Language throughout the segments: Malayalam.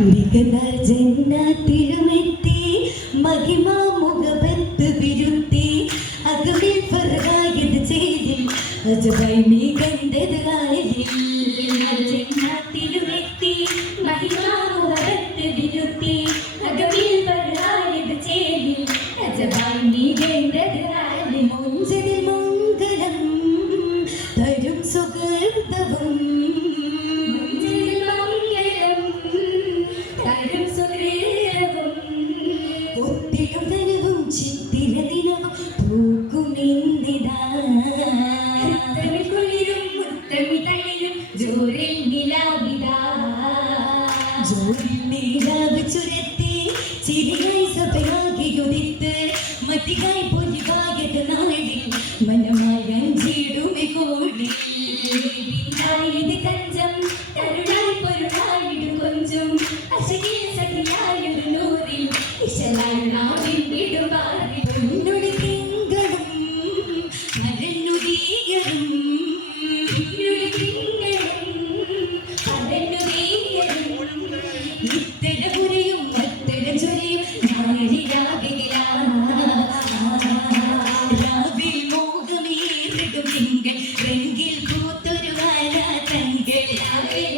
മികത ജന്നത്തിലുമെത്തി മഹിമ മുഖപത്ത് വിരുത്തി. അകമിൽ ഫറായത് ചെയ്തിൽ അജബൈ നീ കണ്ടത് ആയിൽ ജന്നത്തിലുമെത്തി മഹിമ മുഖപത്ത് 你可以不 തങ്കൾ നെഞ്ചിൽ കൂത്തൊരു വല തങ്കൾ അവരെ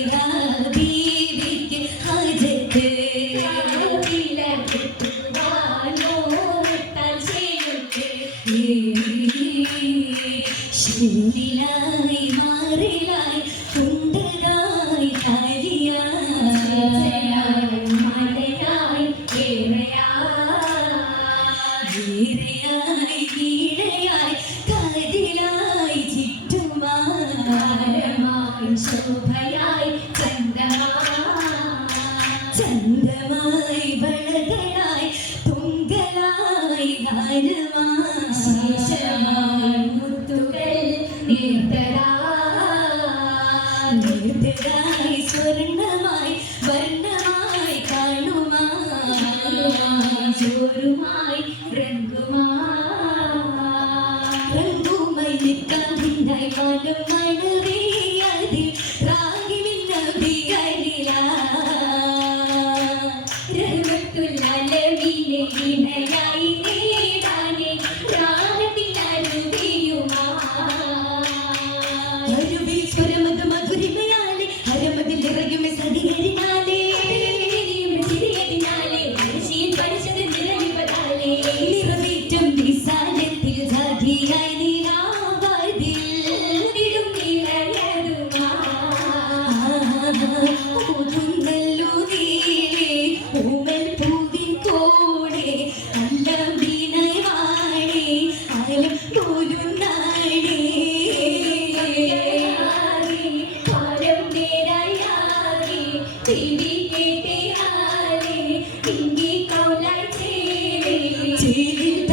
സ്വർണമായി വർണമായി കാണുമായി ചോരുമായി രംഗുമായി രംഗുമായി നിൽക്കാൻ ഭിന്നായി മനം മണവേ Till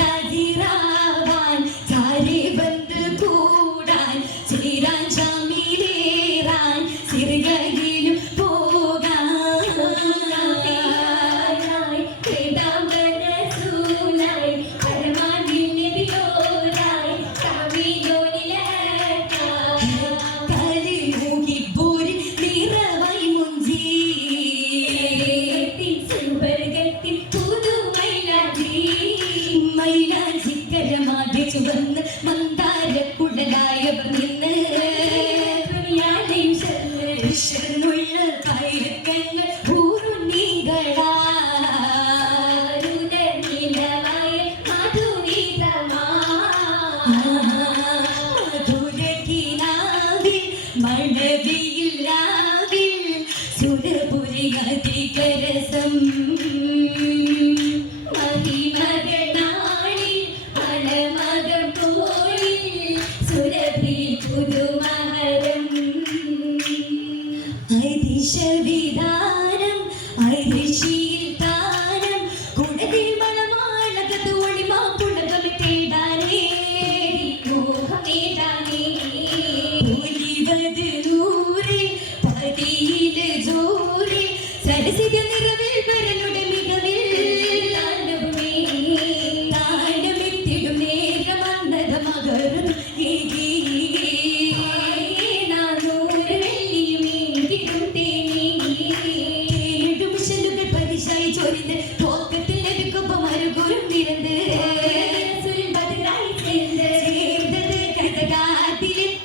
സുരപുരിയധികരസം മഹിമകളാണിൽ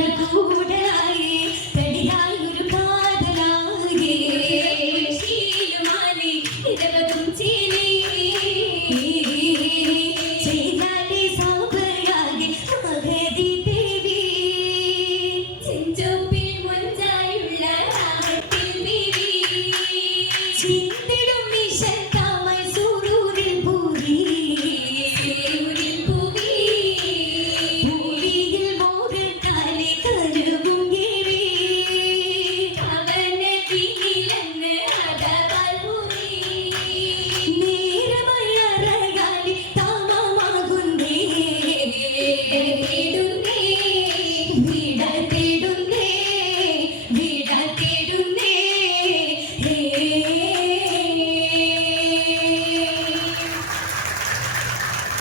Hey,